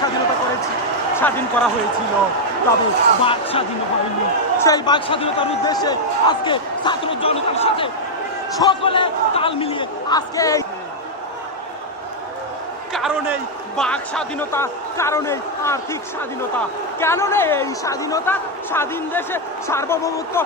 স্বাধীনতা করেছি, স্বাধীন করা হয়েছিল, তবে বাক স্বাধীন হয়নি। সেই বাক স্বাধীনতার উদ্দেশ্যে আজকে ছাত্র জনতার সাথে সকলে তাল মিলিয়ে আজকে এই কারণেই বাক স্বাধীনতা, কারণেই আর্থিক স্বাধীনতা, কেন নেই এই স্বাধীনতা? স্বাধীন দেশে সার্বভৌমত্ব